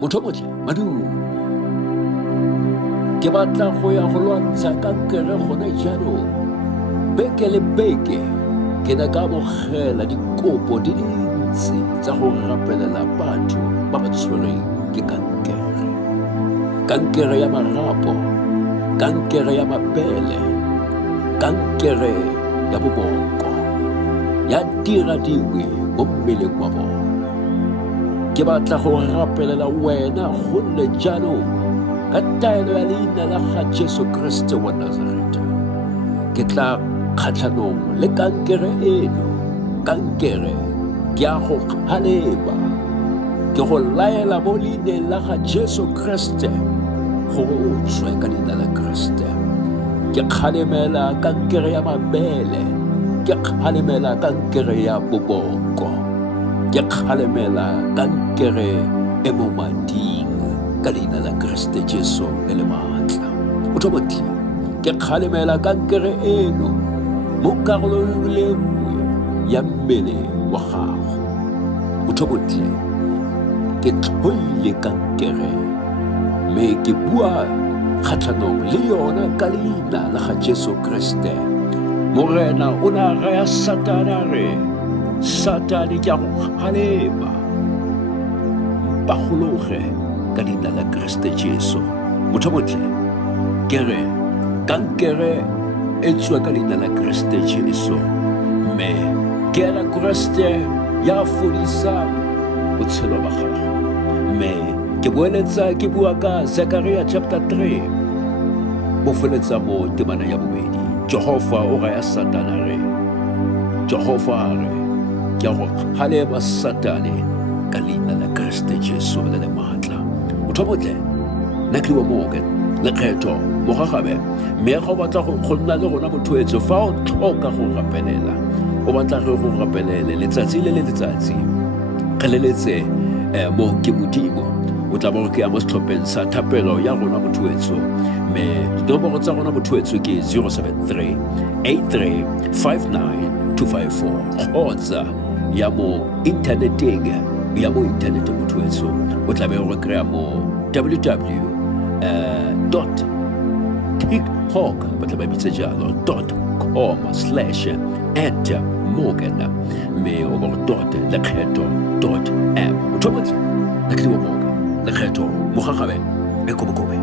motho o motle maduo ke batla go ya go lwantsha kankere gone jaanong beke le beke ke ne ka amogela dikopo di le ntsi tsa go rapelela batho ba ba tshwereng ke kankere ya marapo, kankere ya mabele, kankere ya boboko ya dira dingwe mo mmeleng wa bona. Ke batla go rapelela wena gonne jaanong ka taelo ya leina la ga Jesu Kriste wa Nazareta ke tla kgatlhanong le kankere eno. Kankere ke a go kgalema, ke go laela mo leineng la ga Jesu Kriste gore o tswe ka leina la Kriste. Ke kgalemela kankere ya mabele, ke kgalemela kankere ya boboko, ke kgalemela kankere e mo mading ka leina la Kriste Jesu le le maatla. Motho o motle, ke kgalemela kankere eno mo karolong le nngwe ya mmele wa gago. Motho o motle, ke tlhoile kankere mme ke bua kgatlhanong le yona ka leina la ga Jesu Kriste. Morena o ne a raya Satane a re, Satane ke a go kgalema, mpagologe ka leina la Kriste Jesu. Motho o motle, ke re kankere e tswe ka leina la Kriste Jesu mme ke ena Kriste ya fodisang botshelo ba gago. Mme ke boeletsa ke bua ka Zekaria chapter 3 mo feletsa mo temana ya bobedi. Jehova o raya Satane a re, Jehova a re, ke a go kgalema Satane ka leina la Kriste Jesu le le maatla. Motho o motle, nna ke wa Morgan lekgetho mogagabe mme ga o batla go nna le gona mothoetso fa o tlhoka go rapelela, o batla go rapelele letsatsi le letsatsi, kgeleletse mo ke modimo o tla bo ke ya mo setlhopheng sa thapelo ya rona mothoetso. Mme dinomoro tsa rona mothoetso ke 073-8359-254 kgotsa ya mo inthaneteng mothoetso o tla be o re kry-a mo www.tiktok ba tla ba bitse jalo .com/@morgan mme o bo .lekgetho.m. Motho o motle, lekgetho mogagabe e kobokobe.